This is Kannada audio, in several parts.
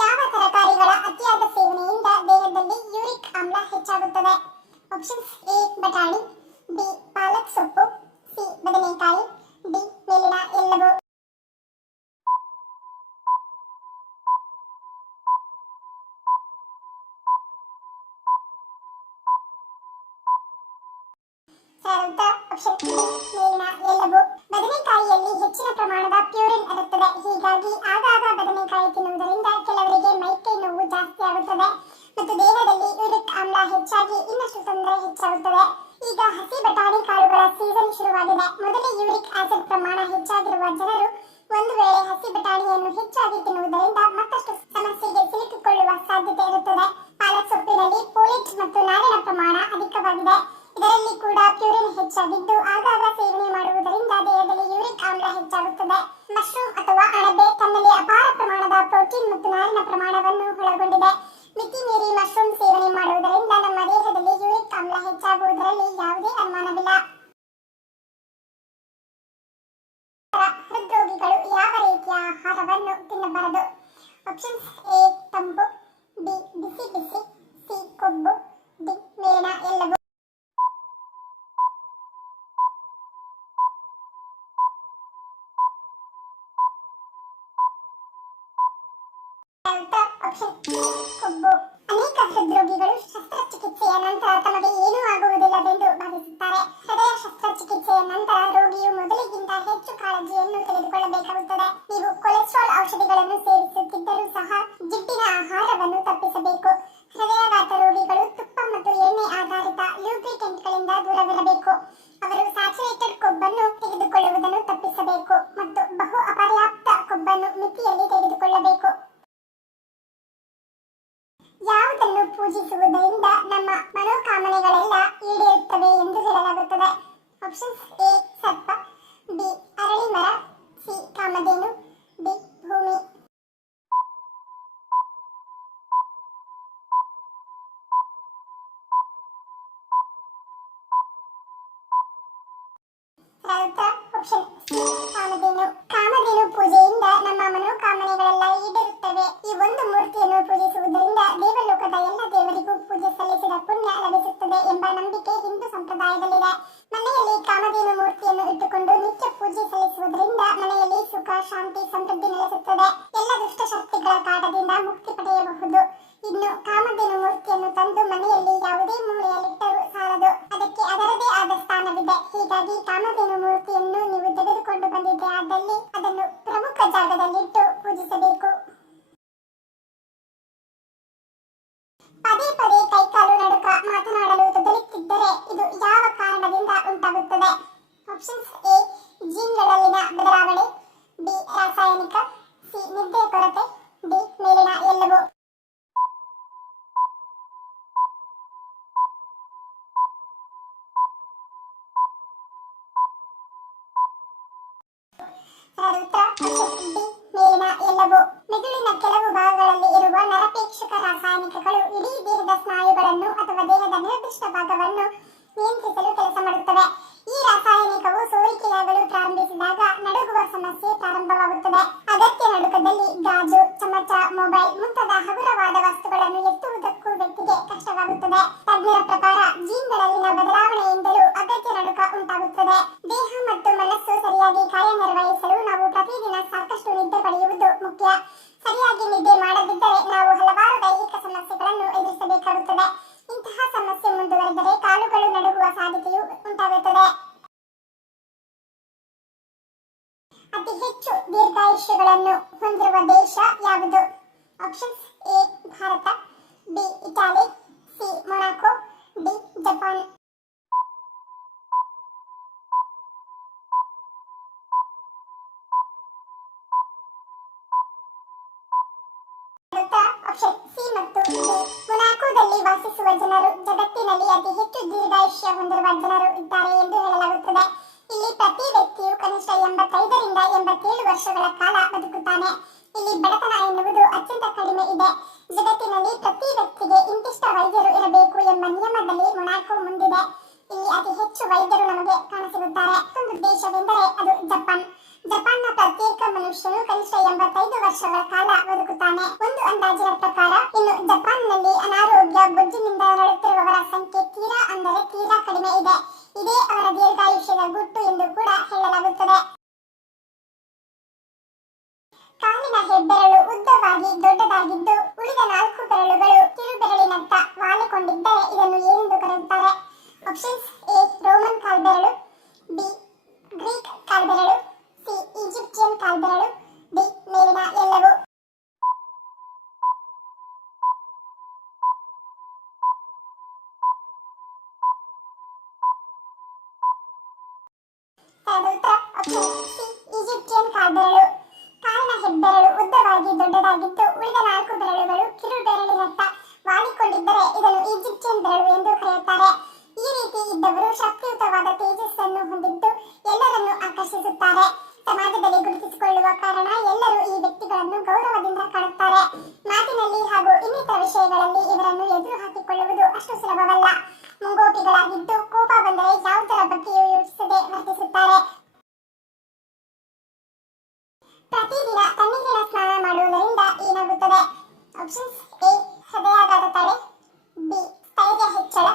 ಯಾವ ತರಕಾರಿಗಳ ಅತಿಯಾದ ಸೇವನೆಯಿಂದ ದೇಹದಲ್ಲಿ ಯೂರಿಕ್ ಆಮ್ಲ ಹೆಚ್ಚಾಗುತ್ತದೆ? ಆಪ್ಷನ್ಸ್: ಎ ಬಟಾಣಿ, ಬಿ ಪಾಲಕ್ ಸೊಪ್ಪು, ಸಿ ಬದನೆಕಾಯಿ, ಡಿ ಮೇಲಿನ ಎಲ್ಲವೂ. ಆಪ್ಷನ್ ಡಿ ಮೇಲಿನ ಎಲ್ಲವೂ. ಬದನೆಕಾಯಿಯಲ್ಲಿ ಹೆಚ್ಚಿನ ಪ್ರಮಾಣದ ಪ್ಯೂರಿನ್ ಇರುತ್ತದೆ. ಹೀಗಾಗಿ ಆಗಾಗ ಬದನೆಕಾಯಿ ತಿನ್ನುವುದರಿಂದ ಕೆಲವರಿಗೆ ಮೈಕೈ ನೋವು ಜಾಸ್ತಿ ಆಗುತ್ತದೆ ಮತ್ತು ದೇಹದಲ್ಲಿ ಯೂರಿಕ್ ಆಮ್ಲ ಹೆಚ್ಚಾಗಿ ಇನ್ನಷ್ಟು ತೊಂದರೆ ಹೆಚ್ಚಾಗುತ್ತದೆ. ಈಗ ಹಸಿ ಬಟಾಣಿ ಕಾಳುಗಳ ಸೀಸನ್ ಶುರುವಾಗಿದೆ. ಮೊದಲೇ ಯೂರಿಕ್ ಆಸಿಡ್ ಪ್ರಮಾಣ ಹೆಚ್ಚಾಗಿರುವ ಜನರು ಒಂದು ವೇಳೆ ಹಸಿ ಬಟಾಣಿಯನ್ನು ಹೆಚ್ಚಾಗಿ ತಿನ್ನುವುದರಿಂದ ಮತ್ತಷ್ಟು ಸಮಸ್ಯೆಗೆ ಸಿಲುಕಿಕೊಳ್ಳುವ ಸಾಧ್ಯತೆ ಇರುತ್ತದೆ. ಪಾಲಕ್ ಸೊಪ್ಪಿನಲ್ಲಿ ಫೋಲೇಟ್ ಮತ್ತು ನಾರಿನ ಪ್ರಮಾಣ ಅಧಿಕವಾಗಿದೆ. ಇದರಲ್ಲಿ ಕೂಡ ಪ್ಯೂರಿನ್ ಹೆಚ್ಚಾಗಿದ್ದು ಆಗಾಗ ಸೇವನೆ ಮಾಡುವುದರಿಂದ ದೇಹದಲ್ಲಿ ಯೂರಿಕ್ ಆಮ್ಲ ಹೆಚ್ಚಾಗುತ್ತದೆ. ಮಶ್ರೂಮ್ ಅಥವಾ ಅಣಬೆ ತನ್ನಲ್ಲಿ ಅಪಾರ ಪ್ರಮಾಣದ ಪ್ರೋಟೀನ್ ಮತ್ತು ನಾರಿನ ಪ್ರಮಾಣವನ್ನು ಒಳಗೊಂಡಿದೆ. ಮಿತಿ ಮೀರಿ ಮಶ್ರೂಮ್ ಸೇವನೆ ಮಾಡುವುದರಿಂದ ನಮ್ಮ ದೇಹದಲ್ಲಿ ಯೂರಿಕ್ ಆಮ್ಲ ಹೆಚ್ಚಾಗುವುದರಲ್ಲಿ ಯಾವುದೇ ಅನುಮಾನವಿಲ್ಲ. ಹೃದ್ರೋಗಿಗಳು ಯಾವ ರೀತಿಯ ಆಹಾರವನ್ನು ತಿನ್ನಬಾರದು? ಆಪ್ಷನ್ಸ್: ಎ ತಂಪು, ಬಿ ಬಿಸಿ ಬಿಸಿ, ಸಿ ಕೊಬ್ಬು, ಡಿ ಮೇಲಿನ ಎಲ್ಲವೂ. ಆಪ್ಷನ್ ಕೊಬ್ಬು. ಅನೇಕ ಹೃದ್ರೋಗಿಗಳು ಶಸ್ತ್ರಚಿಕಿತ್ಸೆಯ ನಂತರ ತಮಗೆ ಏನೂ ಆಗುವುದಿಲ್ಲವೆಂದು ಭಾವಿಸುತ್ತಾರೆ. ಹೃದಯ ಶಸ್ತ್ರಚಿಕಿತ್ಸೆಯ ನಂತರ ರೋಗಿಯು ಮೊದಲಿಗಿಂತ ಹೆಚ್ಚು ಕಾಳಜಿಯನ್ನು ತೆಗೆದುಕೊಳ್ಳಬೇಕಾಗುತ್ತದೆ. ನೀವು ಕೊಲೆಸ್ಟ್ರಾಲ್ ಔಷಧಿಗಳನ್ನು ಸೇವಿಸುತ್ತಿದ್ದರೂ ಸಹ ಜಿಡ್ಡಿನ ಆಹಾರವನ್ನು ತಪ್ಪಿಸಬೇಕು. ಹೃದಯಾಘಾತ ರೋಗಿಗಳು ತುಪ್ಪ ಮತ್ತು ಎಣ್ಣೆ ಆಧಾರಿತ ಲ್ಯೂಬ್ರಿಕೆಂಟ್ಗಳಿಂದ ದೂರವಿರಬೇಕು. ಅವರು ಸ್ಯಾಚುರೇಟೆಡ್ ಕೊಬ್ಬನ್ನು ತೆಗೆದುಕೊಳ್ಳುವುದನ್ನು ತಪ್ಪಿಸಬೇಕು ಮತ್ತು ಬಹು ಅಪರ್ಯಾಪ್ತ ಕೊಬ್ಬನ್ನು ಮಿತಿಯಲ್ಲಿ ತೆಗೆದುಕೊಳ್ಳಬೇಕು. ಯಾವುದನ್ನು ಪೂಜಿಸುವುದರಿಂದ ನಮ್ಮ ಮನೋಕಾಮನೆಗಳೆಲ್ಲ ಈಡೇರುತ್ತವೆ ಎಂದು ಹೇಳಲಾಗುತ್ತದೆ? ಆಪ್ಷನ್ಸ್: ಎ ಸರ್ಪ, ಬಿ ಅರಳಿ ಮರ, ಸಿ ಕಾಮಧೇನು, ಡಿ ಭೂಮಿ. ಆಪ್ಷನ್ ಕಾಮಧೇನು. ಕಾಮಧೇನು ಪೂಜೆಯಿಂದ ನಮ್ಮ ಮನೋಕಾಮನೆಗಳೆಲ್ಲ ಈಡೇರುತ್ತವೆ. ಈ ಒಂದು ಮೂರ್ತಿಯನ್ನು ಪೂಜಿಸುವುದರಿಂದ ದೇವಲೋಕದ ಎಲ್ಲ ದೇವರಿಗೂ ಪೂಜೆ ಸಲ್ಲಿಸಿದ ಪುಣ್ಯ ಲಭಿಸುತ್ತದೆ ಎಂಬ ನಂಬಿಕೆ ಹಿಂದೂ ಸಂಪ್ರದಾಯದಲ್ಲಿದೆ. ಮನೆಯಲ್ಲಿ ಕಾಮಧೇನು ಮೂರ್ತಿಯನ್ನು ಇಟ್ಟುಕೊಂಡು ನಿತ್ಯ ಪೂಜೆ ಸಲ್ಲಿಸುವುದರಿಂದ ಮನೆಯಲ್ಲಿ ಸುಖ, ಶಾಂತಿ, ಸಮೃದ್ಧಿ ನೆಲೆಸುತ್ತದೆ. ಎಲ್ಲ ದುಷ್ಟ ಶಕ್ತಿಗಳ ಕಾಟದಿಂದ ಮುಕ್ತಿ ಪಡೆಯಬಹುದು. ಇನ್ನು ಕಾಮಧೇನು ಮೂರ್ತಿಯನ್ನು ತಂದು ಮನೆಯಲ್ಲಿ ಯಾವುದೇ ಮೂಲೆಯಲ್ಲಿಟ್ಟರೂ ಸಾಲದು, ಅದಕ್ಕೆ ಅದರದೇ ಆದ ಸ್ಥಾನವಿದೆ. ಹೀಗಾಗಿ ಕಾಮಧೇನು ಮೂರ್ತಿಯನ್ನು ನೀವು ತೆಗೆದುಕೊಂಡು ಬಂದಿದ್ದೆ ಆದಲ್ಲಿ ಅದನ್ನು ಪ್ರಮುಖ ಜಾಗದಲ್ಲಿಟ್ಟು ಪೂಜಿಸಬೇಕು. ಪದೇ ಪದೇ ಕೈಕಾಲು ನಡುಕ, ಮಾತನಾಡಲು ತೊದಲುತ್ತಿದ್ದರೆ ಇದು ಯಾವ ಕಾರಣದಿಂದ ಉಂಟಾಗುತ್ತದೆ? ಆಪ್ಷನ್ಸ್: ಎ ಜೀನ್ಗಳಲ್ಲಿನ ಬದಲಾವಣೆ, ಬಿ ರಾಸಾಯನಿಕ, ಸಿ ನಿದ್ರೆಯ ಕೊರತೆ, ಡಿ ಮೇಲಿನ ಎಲ್ಲವೂ. ಮೇಲಿನ ಎಲ್ಲವೂ. ಮೆದುಳಿನ ಕೆಲವು ಭಾಗಗಳಲ್ಲಿ ಇರುವ ನರಪೇಕ್ಷಕ ರಾಸಾಯನಿಕಗಳು ಇಡೀ ದೇಹದ ಸ್ನಾಯುಗಳನ್ನು ಅಥವಾ ದೇಹದ ನಿರ್ದಿಷ್ಟ ಭಾಗವನ್ನು ನಿಯಂತ್ರಿಸಲು ಕೆಲಸ ಮಾಡುತ್ತವೆ. ಈ ರಾಸಾಯನಿಕವು ಸೋರಿಕೆಯಾಗಲು ಪ್ರಾರಂಭಿಸಿದಾಗ ನಡುಗುವ ಸಮಸ್ಯೆ ಪ್ರಾರಂಭವಾಗುತ್ತದೆ. ಅಗತ್ಯ ನಡುಕದಲ್ಲಿ ಗಾಜು, ಚಮಚ, ಮೊಬೈಲ್ ಮುಂತಾದ ಹಗುರವಾದ ವಸ್ತುಗಳನ್ನು ಎತ್ತುವುದಕ್ಕೂ ವ್ಯಕ್ತಿಗೆ ಕಷ್ಟವಾಗುತ್ತದೆ. ತಜ್ಞರ ಪ್ರಕಾರ ಜೀನ್ಗಳಲ್ಲಿನ ಬದಲಾವಣೆಯಿಂದಲೂ ಅಗತ್ಯ ನಡುಕ ಉಂಟಾಗುತ್ತದೆ. ದೇಹ ಮತ್ತು ಮನಸ್ಸು ಸರಿಯಾಗಿ ಕಾರ್ಯನಿರ್ವಹಿಸಲು ನಾವು ಪ್ರತಿದಿನ ಸಾಕಷ್ಟು ನಿದ್ದೆ ಪಡೆಯುವುದು ಮುಖ್ಯ. ಸರಿಯಾಗಿ ನಿದ್ದೆ ಮಾಡದಿದ್ದರೆ ನಾವು ಹಲವಾರು ದೈಹಿಕ ಸಮಸ್ಯೆಗಳನ್ನು ಎದುರಿಸಬೇಕಾಗುತ್ತದೆ. ಇಂತಹ ಸಮಸ್ಯೆ ಮುಂದುವರೆದರೆ ಕಾಲುಗಳು ನಡುಗುವ ಸಾಧ್ಯತೆಯೂ ಉಂಟಾಗುತ್ತದೆ. ಅತಿ ಹೆಚ್ಚು ದೀರ್ಘಾಯುಷ್ಯಗಳನ್ನು ಹೊಂದಿರುವ ದೇಶ ಯಾವುದು? Options: A Bharat, B Italy, C Monaco, D Japan. Option C ಮತ್ತು ಡಿ. ಮೊನಾಕೋದಲ್ಲಿ ವಾಸಿಸುವ ಜನರು ಜಗತ್ತಿನಲ್ಲಿ ಅತಿ ಹೆಚ್ಚು ದೀರ್ಘಾಯುಷ್ಯ ಹೊಂದಿರುವ ಜನರು ಇದ್ದಾರೆ ಎಂದು ಹೇಳಲಾಗುತ್ತದೆ. ಇಲ್ಲಿ ಪ್ರತಿ ವ್ಯಕ್ತಿಯು ಕನಿಷ್ಠ 85 ರಿಂದ 87 ವರ್ಷಗಳ ಕಾಲ ಬದುಕುತ್ತಾನೆ. ಇಲ್ಲಿ ಬಡತನ ಎನ್ನುವುದು ಅತ್ಯಂತ ಕಡಿಮೆ ಇದೆ. ಜಗತ್ತಿನಲ್ಲಿ ಪ್ರತಿ ವ್ಯಕ್ತಿಗೆ ಇಂತಿಷ್ಟ ವೈದ್ಯರು ಇರಬೇಕು ಎಂಬ ನಿಯಮದಲ್ಲಿ ಮೊನಾಕೋ ಮುಂದಿದೆ. ಇಲ್ಲಿ ಅತಿ ಹೆಚ್ಚು ವೈದ್ಯರು ನಮಗೆ ಕಾಣಸಿಗುತ್ತಾರೆ. ಮತ್ತೊಂದು ದೇಶವೆಂದರೆ ಅದು ಜಪಾನ್. ಜಪಾನ್ನ ಪ್ರತ್ಯೇಕ ಮನುಷ್ಯನು ಕನಿಷ್ಠ 85 ವರ್ಷಗಳ ಕಾಲ ಬದುಕುತ್ತಾನೆ. ಒಂದು ಅಂದಾಜಿನ ಪ್ರಕಾರ ಇನ್ನು ಜಪಾನ್ನಲ್ಲಿ ಅನಾರೋಗ್ಯ ಬೊಜ್ಜಿನಿಂದ ನರಳುತ್ತಿರುವವರ ಸಂಖ್ಯೆ ತೀರಾ ಕಡಿಮೆ ಇದೆ. ಇದೇ ಅವರ ದೀರ್ಘಾಯುಷ್ಯದ ಗುಟ್ಟು ಎಂದು ಕೂಡ ಹೇಳಲಾಗುತ್ತದೆ. ಕಾಲಿನ ಹೆಬ್ಬೆರಳು ಉದ್ದವಾಗಿ ದೊಡ್ಡದಾಗಿದ್ದು ಉಳಿದ 4 ಬೆರಳುಗಳು ಕಿರುಬೆರಳಿನತ್ತ ವಾಲಿಕೊಂಡಿದ್ದರೆ ಇದನ್ನು ಏನೆಂದು ಕರೆಯುತ್ತಾರೆ? ಆಪ್ಷನ್ಸ್: ಎ ರೋಮನ್ ಕಾಲ್ಬೆರಳು, ಬಿ ಗ್ರೀಕ್ ಕಾಲ್ಬೆರಳು, ಸಿ ಈಜಿಪ್ಟಿಯನ್ ಕಾಲ್ಬೆರಳು, ಡಿ ಮೇಲಿನ ಎಲ್ಲವೂ. ಉತ್ತರ ಆಪ್ಷನ್ ಸಿ ಈಜಿಪ್ಟಿಯನ್ ಕಾಲ್ಬೆರಳು. ಕಾಲಿನ ಹೆಬ್ಬೆರಳು ಉದ್ದವಾಗಿ ದೊಡ್ಡದಾಗಿದ್ದು ಉಳಿದ 4 ಬೆರಳುಗಳು ಕಿರುಬೆರಳಿನತ್ತ ವಾಲಿಕೊಂಡಿದ್ದರೆ ಇದನ್ನು ಈಜಿಪ್ಟಿಯನ್ ಬೆರಳು ಎಂದು ಕರೆಯುತ್ತಾರೆ. ಈ ರೀತಿ ಇದ್ದವರು ಶಕ್ತಿಯುತವಾದ ತೇಜಸ್ಸನ್ನು ಹೊಂದಿದ್ದು ಎಲ್ಲರನ್ನು ಆಕರ್ಷಿಸುತ್ತಾರೆ. ಸಮಾಜದಲ್ಲಿ ಗುರುತಿಸಿಕೊಳ್ಳುವ ಕಾರಣ ಎಲ್ಲರೂ ಈ ವ್ಯಕ್ತಿಗಳನ್ನು ಗೌರವದಿಂದ ಕಾಣುತ್ತಾರೆ. ಮಾತಿನಲ್ಲಿ ಹಾಗೂ ಇನ್ನಿತರ ವಿಷಯಗಳಲ್ಲಿ ಇವರನ್ನು ಎದುರು ಹಾಕಿಕೊಳ್ಳುವುದು ಅಷ್ಟು ಸುಲಭವಲ್ಲ. ಮುಂಗೋಪಿಗಳಾಗಿದ್ದು ಕೋಪ ಬಂದರೆ ಯಾವುದರ ಬಗ್ಗೆಯೂ ಯೋಚಿಸದೆ ವರ್ತಿಸುತ್ತಾರೆ. ಪ್ರತಿದಿನ ತಣ್ಣೀರಿನ ಸ್ನಾನ ಮಾಡುವುದರಿಂದ ಏನಾಗುತ್ತದೆ? ಆಪ್ಷನ್ಸ್: ಎ ಹೃದಯಾಘಾತ ತಡೆ, ಬಿ ಸ್ಥೈರ್ಯ ಹೆಚ್ಚಳ,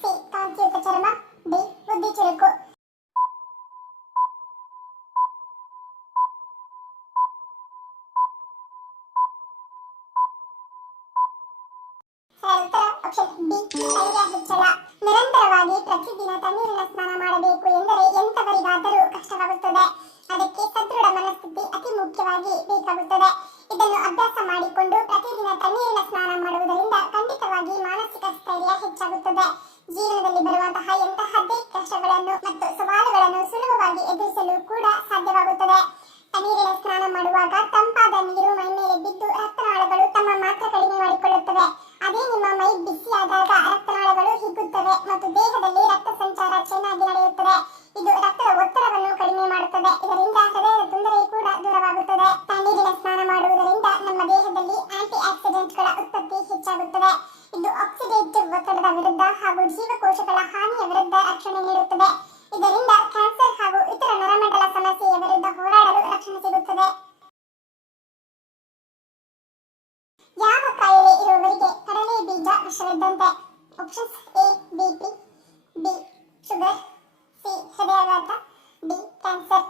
ಸಿ ಕಾಂತಿಯುತ ಚರ್ಮ, ಡಿ ಬುದ್ಧಿ ಚುರುಕು. ಉತ್ತರ ಆಪ್ಷನ್ ಬಿ ಸ್ಥೈರ್ಯ ಹೆಚ್ಚಳ. ನಿರಂತರವಾಗಿ ಪ್ರತಿದಿನ ತಣ್ಣೀರಿನ ಸ್ನಾನ ಮಾಡಬೇಕು ಎಂದರೆ ಎಂತವರಿಗಾದರೂ ಕಷ್ಟವಾಗುತ್ತದೆ. ಅದಕ್ಕೆ ಸದೃಢ ಮನಸ್ಥಿತಿ ಅತಿ ಮುಖ್ಯವಾಗಿ ಬೇಕಾಗುತ್ತದೆ. ಇದನ್ನು ಅಭ್ಯಾಸ ಮಾಡಿಕೊಂಡು ಪ್ರತಿದಿನ ತಣ್ಣೀರಿನ ಸ್ನಾನ ಮಾಡುವುದರಿಂದ ಖಂಡಿತವಾಗಿ ಮಾನಸಿಕ ಸ್ಥೈರ್ಯ ಹೆಚ್ಚಾಗುತ್ತದೆ. ಜೀವನದಲ್ಲಿ ಬರುವಂತಹ ಎಂತಹದ್ದೇ ಕಷ್ಟಗಳನ್ನು ಮತ್ತು ಸವಾಲುಗಳನ್ನು ಸುಲಭವಾಗಿ ಎದುರಿಸಲು ಕೂಡ ಸಾಧ್ಯವಾಗುತ್ತದೆ. ತಣ್ಣೀರಿನ ಸ್ನಾನ ಮಾಡುವಾಗ ತಂಪಾದ ನೀರು ಮೈಮೇಲೆ ಬಿದ್ದು ರಕ್ತನಾಳಗಳು ತಮ್ಮ ಮಾತ್ರ ಕಡಿಮೆ ಮಾಡಿಕೊಳ್ಳುತ್ತವೆ. ಅದೇ ನಿಮ್ಮ ಮೈ ಬಿಸಿಯಾದಾಗ ರಕ್ತನಾಳಗಳು ಹಿಗ್ಗುತ್ತವೆ ಮತ್ತು ದೇಹದಲ್ಲಿ ರಕ್ತ ಸಂಚಾರ ಚೆನ್ನಾಗಿ ನಡೆಯುತ್ತದೆ. ಇದು ರಕ್ತದ ಒತ್ತಡವನ್ನು ಕಡಿಮೆ ಮಾಡುತ್ತದೆ. ಇದರಿಂದ ಹೃದಯದ ತೊಂದರೆ ಕೂಡ ದೂರವಾಗುತ್ತದೆ. ತಣ್ಣೀರಿನ ಸ್ನಾನ ಮಾಡುವುದರಿಂದ ನಮ್ಮ ದೇಹದಲ್ಲಿ ಆಂಟಿ ಆಕ್ಸಿಡೆಂಟ್ಗಳ ಉತ್ಪತ್ತಿ ಹೆಚ್ಚಾಗುತ್ತದೆ. ಇದು ಆಕ್ಸಿಡೇಟಿವ್ ಒತ್ತಡದ ವಿರುದ್ಧ ಹಾಗೂ ಜೀವಕೋಶಗಳ ಹಾನಿಯ ವಿರುದ್ಧ ರಕ್ಷಣೆ ನೀಡುತ್ತದೆ. ಇದರಿಂದ ಕ್ಯಾನ್ಸರ್ ಹಾಗೂ ಇತರ ನರಮಂಡಲ ಸಮಸ್ಯೆಯ ವಿರುದ್ಧ ಹೋರಾಡಲು ರಕ್ಷಣೆ ಸಿಗುತ್ತದೆ. ಯಾವ ಕಾಯಿಲೆ ಇರುವವರಿಗೆ ಕಡಲೆ ಬೀಜ ವಿಷವಿದ್ದಂತೆ? Options: A BP, B sugar, C ಹೃದಯಾಘಾತ, ಡಿ ಕ್ಯಾನ್ಸರ್.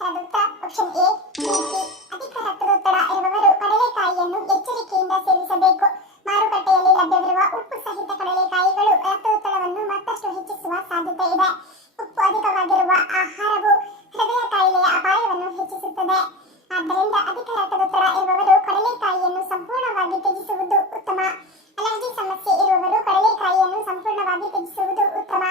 ಉತ್ತರ ಆಪ್ಷನ್ ಎ ಬಿಪಿ. ಅಧಿಕ ರಕ್ತದೊತ್ತಡ ಇರುವವರು ಕಡಲೆಕಾಯಿಯನ್ನು ಎಚ್ಚರಿಕೆಯಿಂದ ಸೇವಿಸಬೇಕು. ಮಾರುಕಟ್ಟೆಯಲ್ಲಿ ಲಭ್ಯವಿರುವ ಉಪ್ಪು ಸಹಿತ ಕಡಲೆಕಾಯಿಗಳು ರಕ್ತದೊತ್ತಡವನ್ನು ಮತ್ತಷ್ಟು ಹೆಚ್ಚಿಸುವ ಸಾಧ್ಯತೆ ಇದೆ. ಉಪ್ಪು ಅಧಿಕವಾಗಿರುವ ಆಹಾರವು ಹೃದಯ ಕಾಯಿಲೆಯ ಅಪಾಯವನ್ನು ಹೆಚ್ಚಿಸುತ್ತದೆ. ಆದ್ದರಿಂದ ಅಧಿಕ ರಕ್ತದೊತ್ತಡ ಇರುವವರು ಕಡಲೆಕಾಯಿಯನ್ನು ಸಂಪೂರ್ಣವಾಗಿ ತ್ಯಜಿಸುವುದು ಉತ್ತಮ. ಅಲರ್ಜಿ ಸಮಸ್ಯೆ ಇರುವವರು ಕಡಲೆಕಾಯಿಯನ್ನು ಸಂಪೂರ್ಣವಾಗಿ ತ್ಯಜಿಸುವುದು ಉತ್ತಮ.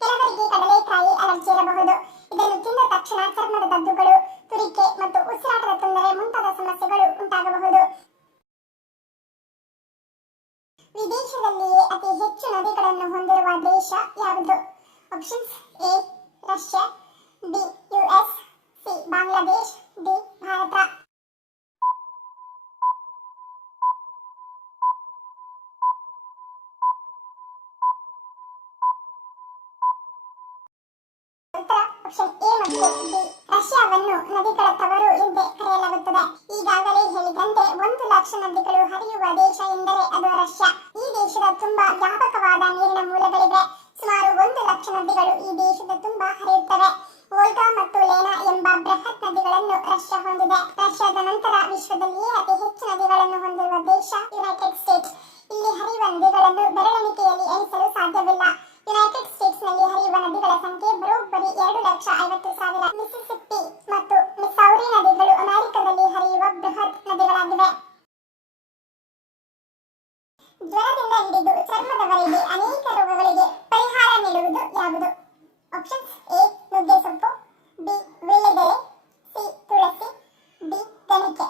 ಕೆಲವರಿಗೆ ಕಡಲೆಕಾಯಿ ಅಲರ್ಜಿ ಇರಬಹುದು. ಇದನ್ನು ತಿಂದ ತಕ್ಷಣ ಚರ್ಮದ ದದ್ದುಗಳು, ತುರಿಕೆ ಮತ್ತು ಉಸಿರಾಟದ ತೊಂದರೆ ಮುಂತಾದ ಸಮಸ್ಯೆಗಳು ಉಂಟಾಗಬಹುದು. ವಿದೇಶದಲ್ಲಿಯೇ ಅತಿ ಹೆಚ್ಚು ನದಿಗಳನ್ನು ಹೊಂದಿರುವ ದೇಶ ಯಾವುದು? Options: A Russia, B US, C Bangladesh, D Bharat. Option A ಮತ್ತು ಬಿ. ರಷ್ಯಾವನ್ನು ನದಿಗಳ ತವರು ಎಂದೇ ಕರೆಯಲಾಗುತ್ತದೆ. ಈಗಾಗಲೇ ಹೇಳಿದಂತೆ 1 ಲಕ್ಷ ನದಿಗಳು ಹರಿಯುವ ದೇಶ ಎಂದರೆ ಅದು ರಷ್ಯಾ. ಈ ದೇಶದ ತುಂಬಾ ವ್ಯಾಪಕವಾದ ನೀರಿನ ಮೂಲಗಳಿವೆ. ಸುಮಾರು 1 ಲಕ್ಷ ನದಿಗಳು ಈ ದೇಶದ ತುಂಬಾ ಹರಿಯುತ್ತವೆ. ವೋಲ್ಗಾ ಮತ್ತು ಲೇನಾ ಎಂಬ ಬೃಹತ್ ನದಿಗಳನ್ನು ರಷ್ಯಾ ಹೊಂದಿದೆ. ರಷ್ಯಾದ ನಂತರ ವಿಶ್ವದಲ್ಲಿಯೇ ಅತಿ ಹೆಚ್ಚು ನದಿಗಳನ್ನು ಹೊಂದಿರುವ ದೇಶ ಯುನೈಟೆಡ್ ಸ್ಟೇಟ್ಸ್. ಇಲ್ಲಿ ಹರಿಯುವ ನದಿಗಳನ್ನು ಬೆರಳೆಣಿಕೆಯಲ್ಲಿ ಎಣಿಸಲು ಸಾಧ್ಯವಿಲ್ಲ. ಯುನೈಟೆಡ್ ಸ್ಟೇಟ್ಸ್ನಲ್ಲಿ ಹರಿಯುವ ನದಿಗಳ ಸಂಖ್ಯೆ ಬರೋಬ್ಬರಿ 2,50,000. ಮಿಸಿಸಿಪ್ಪಿ ಮತ್ತು ಮಿಸೌರಿ ನದಿಗಳು ಅಮೆರಿಕದಲ್ಲಿ ಹರಿಯುವ ಬೃಹತ್ ನದಿಗಳಾಗಿವೆ. ಜ್ವರದಿಂದ ಹಿಡಿದು ಚರ್ಮದವರೆಗೆ ಅನೇಕ ರೋಗಗಳಿಗೆ ಪರಿಹಾರ ನೀಡುವುದು ಯಾವುದು? ಆಪ್ಷನ್ಸ್: ಎ ನುಗ್ಗೆ ಸೊಪ್ಪು, ಬಿ ವೀಳ್ಯದೆಲೆ, ಸಿ ತುಳಸಿ, ಡಿ ಗಣಿಕೆ.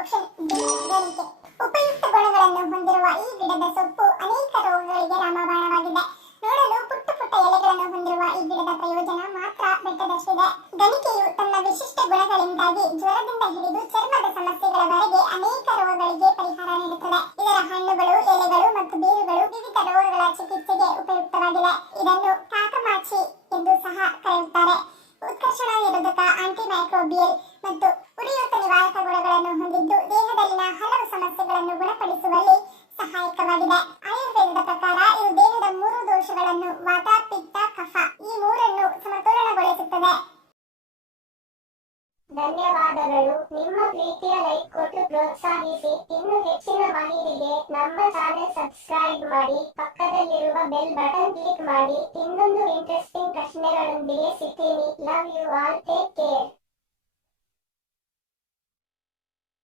ಆಪ್ಷನ್ ಡಿ ಗಣಿಕೆ. ಉಪಯುಕ್ತ ಗುಣಗಳನ್ನು ಹೊಂದಿರುವ ಈ ಗಿಡದ ಸೊಪ್ಪು ಅನೇಕ ರೋಗಗಳಿಗೆ ರಾಮಬಾಣವಾಗಿದೆ. ನೋಡಲು ಪುಟ್ಟ ಪ್ರೋತ್ಸಾಹಿಸಿ. ಇನ್ನು ಹೆಚ್ಚಿನ ಮಾಹಿತಿಗೆ ನಮ್ಮ ಚಾನೆಲ್ ಸಬ್ಸ್ಕ್ರೈಬ್ ಮಾಡಿ, ಪಕ್ಕದಲ್ಲಿರುವ ಬೆಲ್ ಬಟನ್ ಕ್ಲಿಕ್ ಮಾಡಿ. ಇನ್ನೊಂದು ಇಂಟ್ರೆಸ್ಟಿಂಗ್ ಪ್ರಶ್ನೆಗಳೊಂದಿಗೆ ಸಿಗ್ತೀನಿ. Love you all, take care.